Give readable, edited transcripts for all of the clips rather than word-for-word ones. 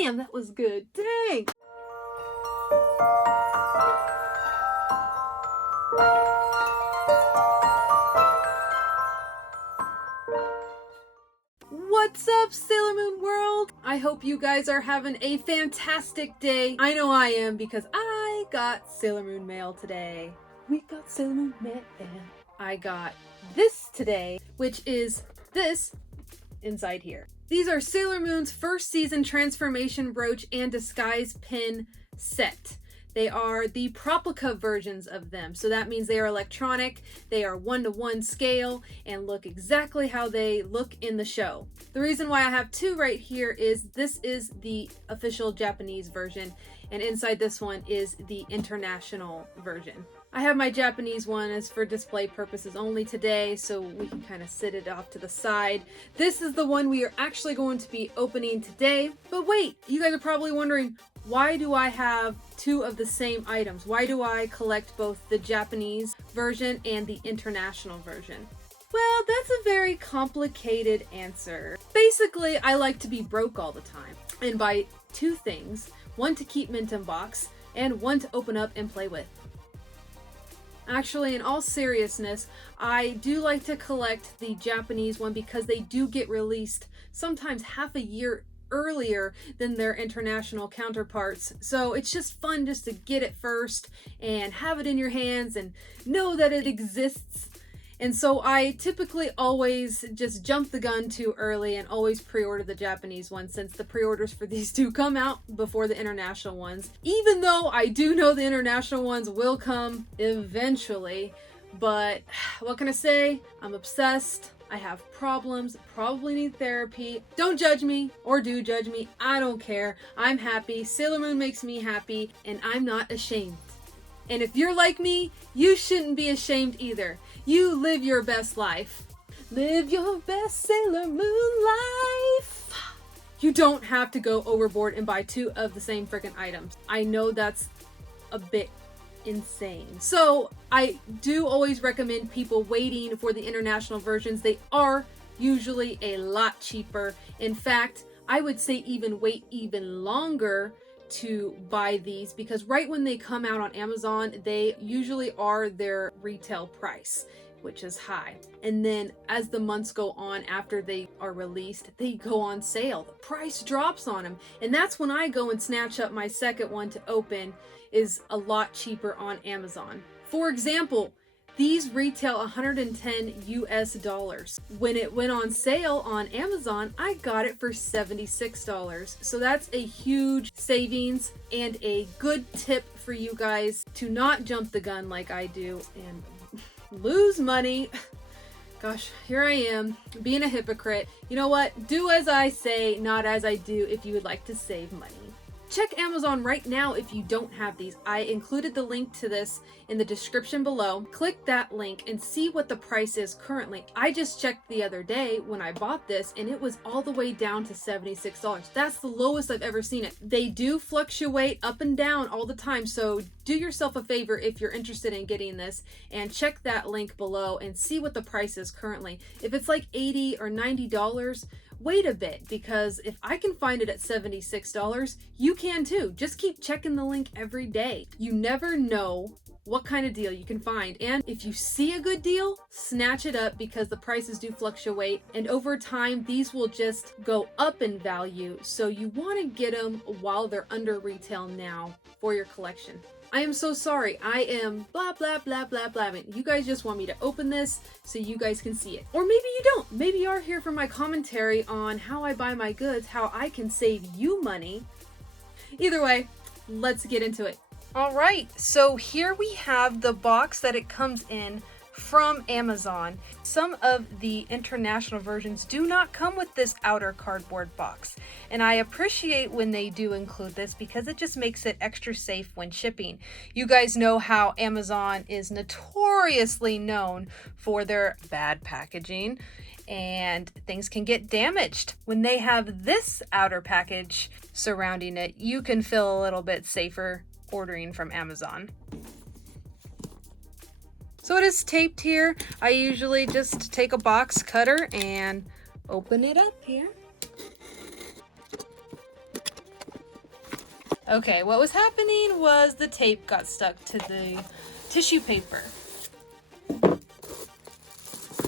Damn, that was good. Dang. What's up, Sailor Moon world? I hope you guys are having a fantastic day. I know I am because I got Sailor Moon mail today. We got Sailor Moon mail. I got this today, which is this inside here. These are Sailor Moon's first season transformation brooch and disguise pin set. They are the PROPLICA versions of them. So that means they are electronic, they are 1-to-1 scale, and look exactly how they look in the show. The reason why I have two right here is this is the official Japanese version, and inside this one is the international version. I have my Japanese one as for display purposes only today, so we can kind of sit it off to the side. This is the one we are actually going to be opening today. But wait, you guys are probably wondering, why do I have two of the same items? Why do I collect both the Japanese version and the international version? Well, that's a very complicated answer. Basically, I like to be broke all the time and buy two things, one to keep mint in box and one to open up and play with. Actually, in all seriousness, I do like to collect the Japanese one because they do get released sometimes half a year earlier than their international counterparts. So it's just fun just to get it first and have it in your hands and know that it exists. And so I typically always just jump the gun too early and always pre-order the Japanese one, since the pre-orders for these two come out before the international ones. Even though I do know the international ones will come eventually, but what can I say? I'm obsessed. I have problems, probably need therapy. Don't judge me, or do judge me. I don't care. I'm happy. Sailor Moon makes me happy, and I'm not ashamed. And if you're like me, you shouldn't be ashamed either. You live your best life. Live your best Sailor Moon life. You don't have to go overboard and buy two of the same freaking items. I know that's a bit insane. So I do always recommend people waiting for the international versions. They are usually a lot cheaper. In fact, I would say even wait even longer to buy these, because right when they come out on Amazon, they usually are their retail price, which is high. And then as the months go on after they are released, they go on sale. The price drops on them. And that's when I go and snatch up my second one to open, is a lot cheaper on Amazon. For example, these retail $110 US. When it went on sale on Amazon, I got it for $76. So that's a huge savings and a good tip for you guys to not jump the gun like I do and lose money. Gosh, here I am being a hypocrite. You know what? Do as I say, not as I do, if you would like to save money. Check Amazon right now if you don't have these. I included the link to this in the description below. Click that link and see what the price is currently. I just checked the other day when I bought this and it was all the way down to $76. That's the lowest I've ever seen it. They do fluctuate up and down all the time, so do yourself a favor if you're interested in getting this and check that link below and see what the price is currently. If it's like $80 or $90, wait a bit, because if I can find it at $76, you can too. Just keep checking the link every day. You never know what kind of deal you can find. And if you see a good deal, snatch it up, because the prices do fluctuate. And over time, these will just go up in value. So you want to get them while they're under retail now for your collection. I am so sorry. I am blah, blah, blah, blah, blah. You guys just want me to open this so you guys can see it. Or maybe you don't. Maybe you are here for my commentary on how I buy my goods, how I can save you money. Either way, let's get into it. All right, so here we have the box that it comes in from Amazon. Some of the international versions do not come with this outer cardboard box, and I appreciate when they do include this because it just makes it extra safe when shipping. You guys know how Amazon is notoriously known for their bad packaging, and things can get damaged. When they have this outer package surrounding it, you can feel a little bit safer ordering from Amazon. So it is taped here. I usually just take a box cutter and open it up here. Okay, what was happening was the tape got stuck to the tissue paper.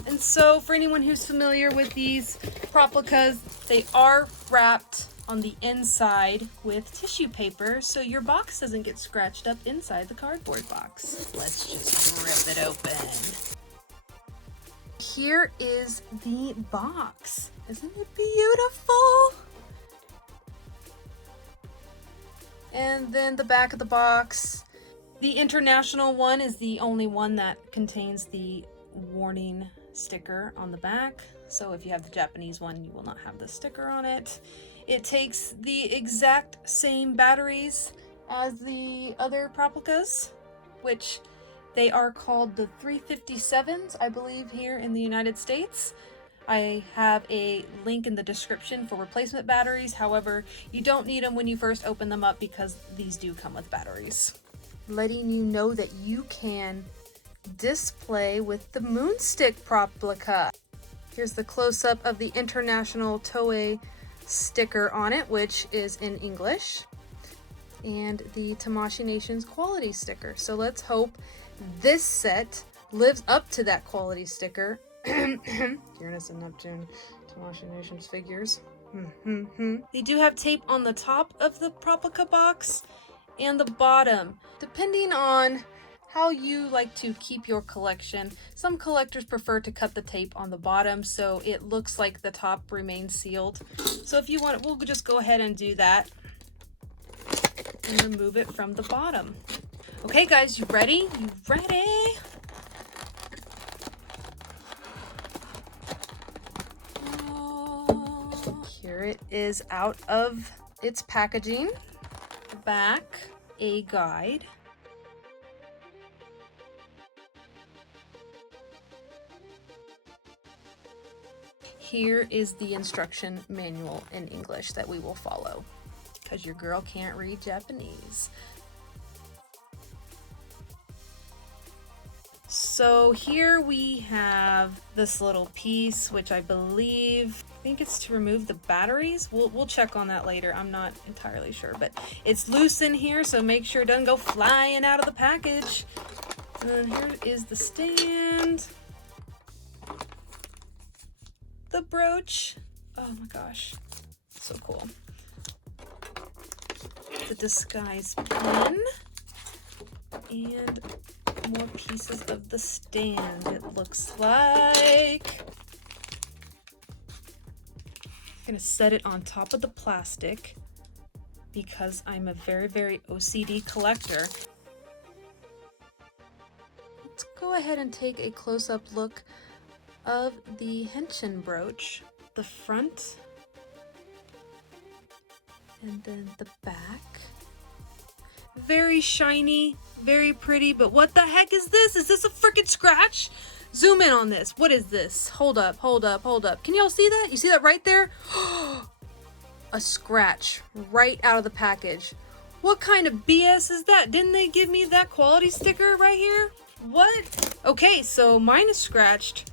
And so for anyone who's familiar with these Proplicas, they are wrapped on the inside with tissue paper so your box doesn't get scratched up inside the cardboard box. Let's just rip it open. Here is the box. Isn't it beautiful? And then the back of the box. The international one is the only one that contains the warning sticker on the back. So if you have the Japanese one, you will not have the sticker on it. It takes the exact same batteries as the other Proplicas, which they are called the 357s, I believe, here in the United States. I have a link in the description for replacement batteries. However, you don't need them when you first open them up because these do come with batteries. Letting you know that you can display with the Moonstick Proplica. Here's the close-up of the International Toei sticker on it, which is in English, and the Tamashii Nation's quality sticker. So let's hope this set lives up to that quality sticker. Uranus and Neptune, Tamashii Nation's figures. They do have tape on the top of the Proplica box and the bottom, depending on how you like to keep your collection. Some collectors prefer to cut the tape on the bottom so it looks like the top remains sealed. So if you want it, we'll just go ahead and do that and remove it from the bottom. Okay guys, you ready? You ready? Here it is out of its packaging. The back, a guide. Here is the instruction manual in English that we will follow, because your girl can't read Japanese. So here we have this little piece, which I think it's to remove the batteries. We'll check on that later. I'm not entirely sure, but it's loose in here, so make sure it doesn't go flying out of the package. And then here is the stand. The brooch. Oh my gosh, so cool. The disguise pin and more pieces of the stand, it looks like. I'm gonna set it on top of the plastic because I'm a very, very OCD collector. Let's go ahead and take a close-up look of the henshin brooch, the front, and then the back. Very shiny, very pretty, but what the heck is this? Is this a freaking scratch? Zoom in on this. What is this? Hold up, hold up, hold up. Can y'all see that? You see that right there? A scratch right out of the package. What kind of BS is that? Didn't they give me that quality sticker right here? What? Okay, so mine is scratched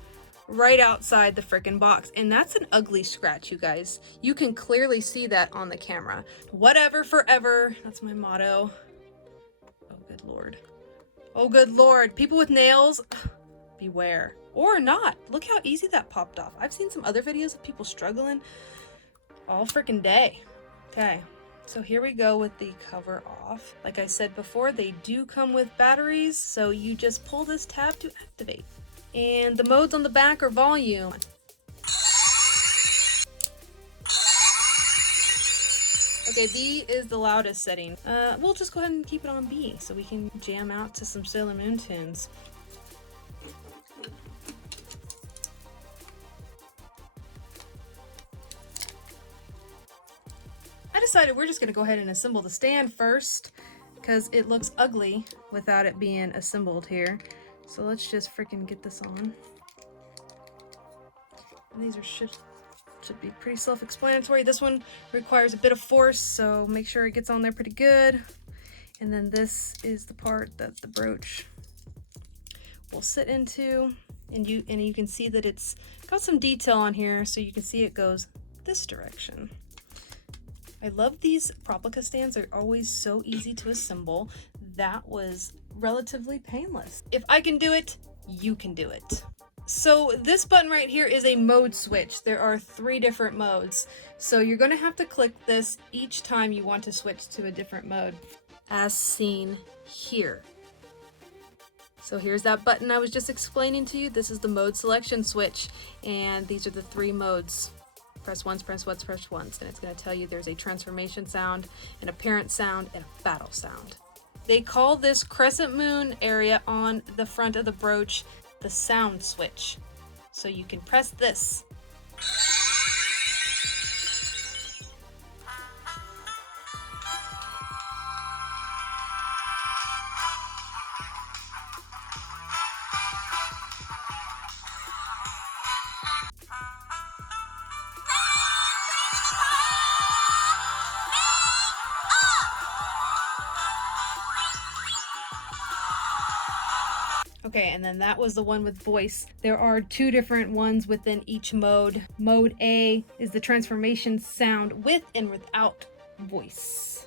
right outside the frickin' box, and that's an ugly scratch, you guys. You can clearly see that on the camera. Whatever, forever. That's my motto. Oh, good Lord. Oh, good Lord. People with nails, beware. Or not. Look how easy that popped off. I've seen some other videos of people struggling all freaking day. Okay, so here we go with the cover off. Like I said before, they do come with batteries, so you just pull this tab to activate. And the modes on the back are volume. Okay, B is the loudest setting. We'll just go ahead and keep it on B so we can jam out to some Sailor Moon tunes. I decided we're just gonna go ahead and assemble the stand first because it looks ugly without it being assembled here. So let's just freaking get this on. And these should be pretty self-explanatory. This one requires a bit of force, so make sure it gets on there pretty good. And then this is the part that the brooch will sit into, and you can see that it's got some detail on here, so you can see it goes this direction. I love these Proplica stands. They're always so easy to assemble. That was relatively painless. If I can do it, you can do it. So this button right here is a mode switch. There are 3 different modes. So you're going to have to click this each time you want to switch to a different mode, as seen here. So here's that button I was just explaining to you. This is the mode selection switch, and these are the 3 modes. Press once, press once, press once, and it's going to tell you there's a transformation sound, an apparent sound, and a battle sound. They call this crescent moon area on the front of the brooch the sound switch. So you can press this. Okay, and then that was the one with voice. There are 2 different ones within each mode. Mode A is the transformation sound with and without voice.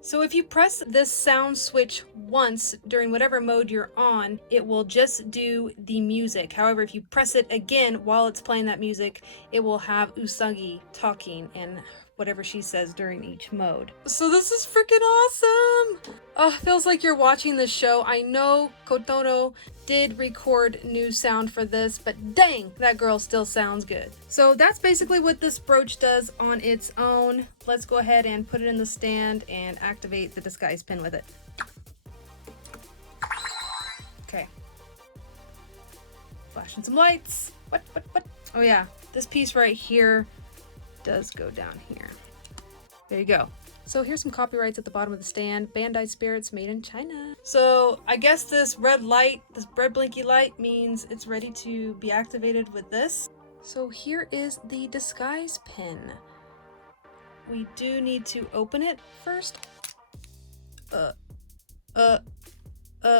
So if you press this sound switch once during whatever mode you're on, it will just do the music. However, if you press it again while it's playing that music, it will have Usagi talking and whatever she says during each mode. So this is freaking awesome! Oh, feels like you're watching the show. I know Kotono did record new sound for this, but dang, that girl still sounds good. So that's basically what this brooch does on its own. Let's go ahead and put it in the stand and activate the disguise pin with it. Okay. Flashing some lights. What? Oh yeah, this piece right here does go down here. There you go. So here's some copyrights at the bottom of the stand. Bandai Spirits, made in China. So I guess this red light, this red blinky light, means it's ready to be activated with this. So here is the disguise pin. We do need to open it first. Was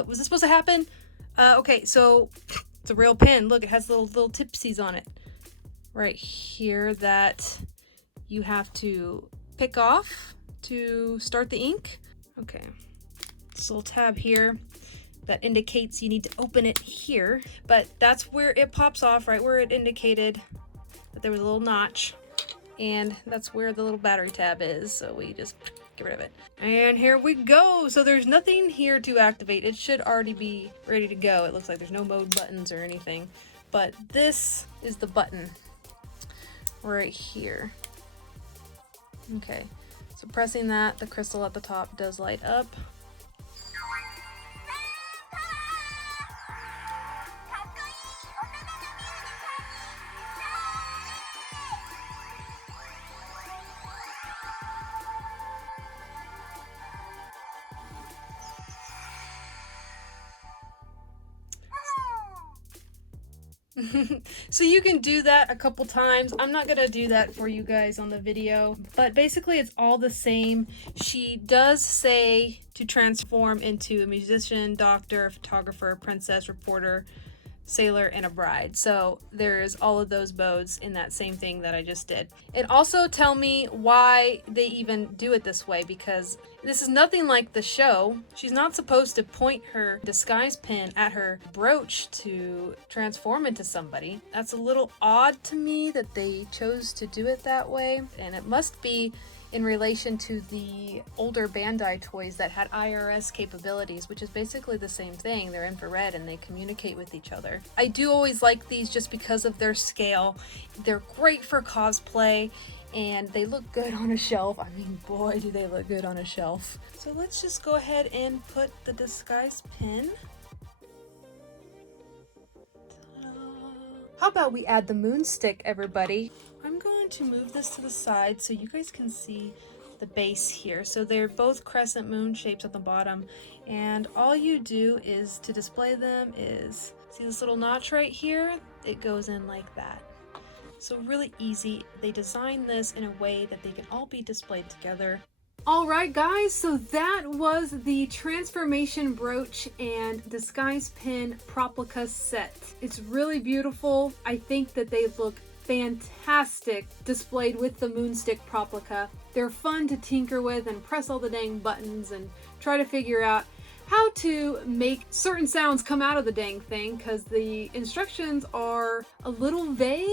this supposed to happen? Okay, so it's a real pin. Look, it has little tipsies on it right here that you have to pick off to start the ink. Okay, this little tab here that indicates you need to open it here, but that's where it pops off, right where it indicated that there was a little notch, and that's where the little battery tab is, so we just get rid of it. And here we go. So there's nothing here to activate. It should already be ready to go. It looks like there's no mode buttons or anything, but this is the button right here. Okay, so pressing that, the crystal at the top does light up. So you can do that a couple times. I'm not gonna do that for you guys on the video, but basically it's all the same. She does say to transform into a musician, doctor, photographer, princess, reporter, sailor, and a bride. So there's all of those modes in that same thing that I just did. And also tell me why they even do it this way, because this is nothing like the show. She's not supposed to point her disguise pin at her brooch to transform into somebody. That's a little odd to me that they chose to do it that way, and it must be in relation to the older Bandai toys that had IRS capabilities, which is basically the same thing. They're infrared and they communicate with each other. I do always like these just because of their scale. They're great for cosplay and they look good on a shelf. I mean, boy, do they look good on a shelf. So let's just go ahead and put the disguise pin How about we add the moon stick, everybody? I'm going to move this to the side so you guys can see the base here. So they're both crescent moon shapes at the bottom, and all you do is to display them is, see this little notch right here? It goes in like that. So really easy. They designed this in a way that they can all be displayed together. Alright guys, so that was the Transformation Brooch and Disguise Pin Proplica set. It's really beautiful. I think that they look fantastic displayed with the Moonstick Proplica. They're fun to tinker with and press all the dang buttons and try to figure out how to make certain sounds come out of the dang thing, because the instructions are a little vague.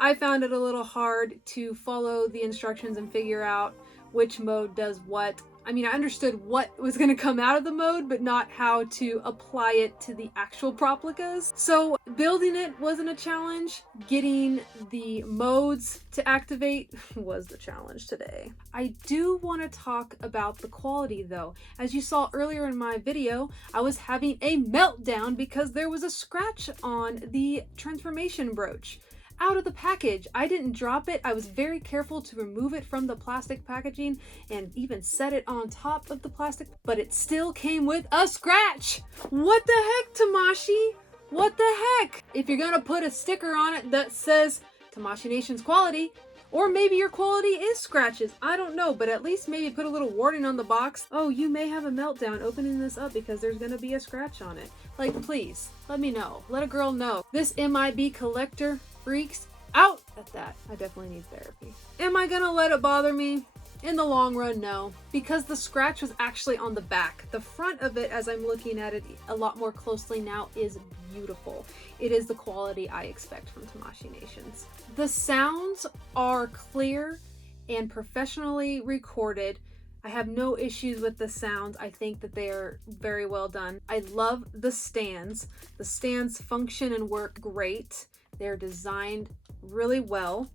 I found it a little hard to follow the instructions and figure out which mode does what. I mean, I understood what was going to come out of the mode, but not how to apply it to the actual Proplicas. So building it wasn't a challenge. Getting the modes to activate was the challenge today. I do want to talk about the quality though. As you saw earlier in my video, I was having a meltdown because there was a scratch on the Transformation Brooch. Out of the package. I didn't drop it. I was very careful to remove it from the plastic packaging and even set it on top of the plastic, but it still came with a scratch. What the heck, Tamashi? What the heck? If you're gonna put a sticker on it that says Tamashi Nation's quality, or maybe your quality is scratches, I don't know, but at least maybe put a little warning on the box. Oh, you may have a meltdown opening this up because there's gonna be a scratch on it. Like, please, let me know. Let a girl know. This MIB collector freaks out at that. I definitely need therapy. Am I gonna let it bother me? In the long run, no, because the scratch was actually on the back. The front of it, as I'm looking at it a lot more closely now, is beautiful. It is the quality I expect from Tamashi Nations. The sounds are clear and professionally recorded. I have no issues with the sounds. I think that they are very well done. I love the stands. The stands function and work great. They're designed really well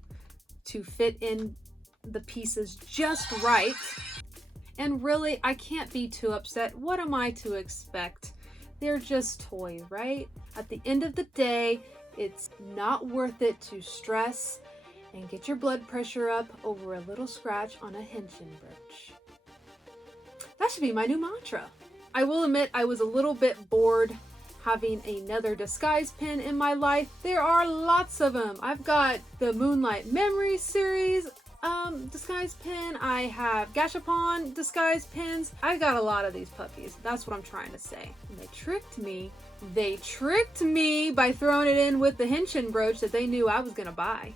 to fit in the pieces just right. And really, I can't be too upset. What am I to expect? They're just toys, right? At the end of the day, it's not worth it to stress and get your blood pressure up over a little scratch on a henshin brooch. That should be my new mantra. I will admit I was a little bit bored having another disguise pin in my life. There are lots of them. I've got the Moonlight Memories series disguise pin. I have Gashapon disguise pins. I got a lot of these puppies. That's what I'm trying to say. And they tricked me. They tricked me by throwing it in with the henshin brooch that they knew I was gonna buy.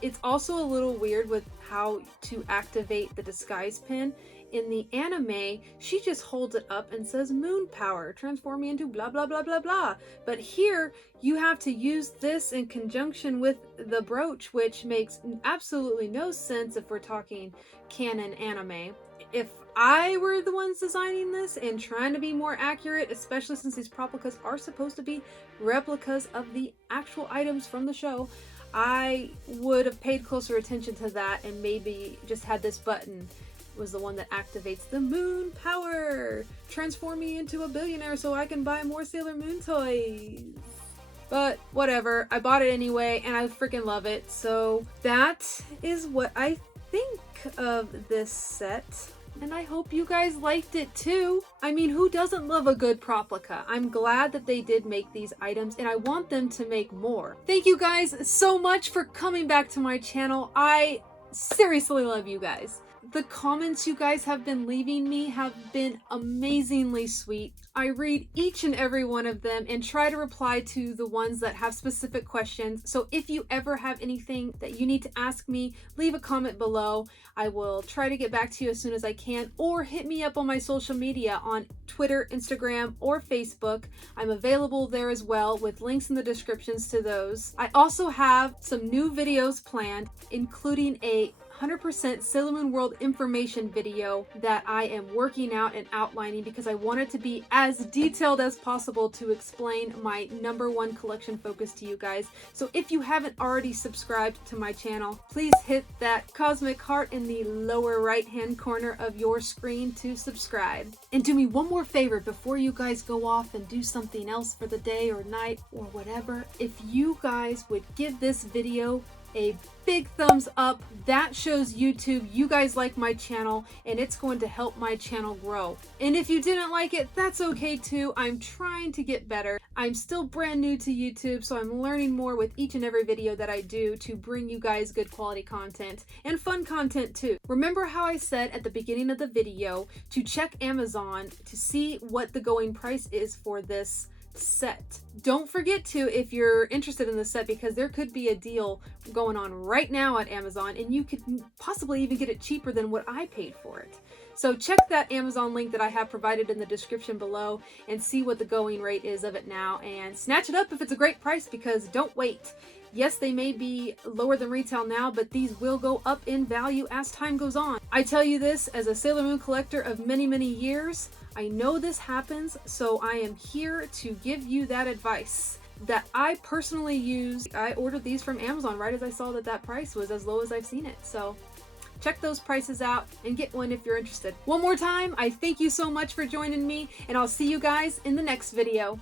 It's also a little weird with how to activate the disguise pin. In the anime, she just holds it up and says moon power, transform me into blah blah blah blah blah. But here, you have to use this in conjunction with the brooch, which makes absolutely no sense if we're talking canon anime. If I were the ones designing this and trying to be more accurate, especially since these Proplicas are supposed to be replicas of the actual items from the show, I would have paid closer attention to that and maybe just had this button was the one that activates the moon power. Transform me into a billionaire so I can buy more Sailor Moon toys. But whatever, I bought it anyway and I freaking love it. So that is what I think of this set. And I hope you guys liked it too. I mean, who doesn't love a good Proplica? I'm glad that they did make these items and I want them to make more. Thank you guys so much for coming back to my channel. I seriously love you guys. The comments you guys have been leaving me have been amazingly sweet. I read each and every one of them and try to reply to the ones that have specific questions. So if you ever have anything that you need to ask me, leave a comment below. I will try to get back to you as soon as I can, or hit me up on my social media on Twitter, Instagram, or Facebook. I'm available there as well with links in the descriptions to those. I also have some new videos planned, including a 100% Sailor Moon World information video that I am working out and outlining because I want it to be as detailed as possible to explain my #1 collection focus to you guys. So if you haven't already subscribed to my channel, please hit that cosmic heart in the lower right hand corner of your screen to subscribe. And do me one more favor before you guys go off and do something else for the day or night or whatever. If you guys would give this video a big thumbs up, that shows YouTube you guys like my channel and it's going to help my channel grow. And if you didn't like it, that's okay too. I'm trying to get better. I'm still brand new to YouTube, so I'm learning more with each and every video that I do to bring you guys good quality content and fun content too. Remember how I said at the beginning of the video to check Amazon to see what the going price is for this set. Don't forget to, if you're interested in the set, because there could be a deal going on right now at Amazon and you could possibly even get it cheaper than what I paid for it. So check that Amazon link that I have provided in the description below and see what the going rate is of it now and snatch it up if it's a great price, because don't wait. Yes, they may be lower than retail now, but these will go up in value as time goes on. I tell you this as a Sailor Moon collector of many, many years. I know this happens, so I am here to give you that advice that I personally use. I ordered these from Amazon right as I saw that that price was as low as I've seen it. So check those prices out and get one if you're interested. One more time, I thank you so much for joining me, and I'll see you guys in the next video.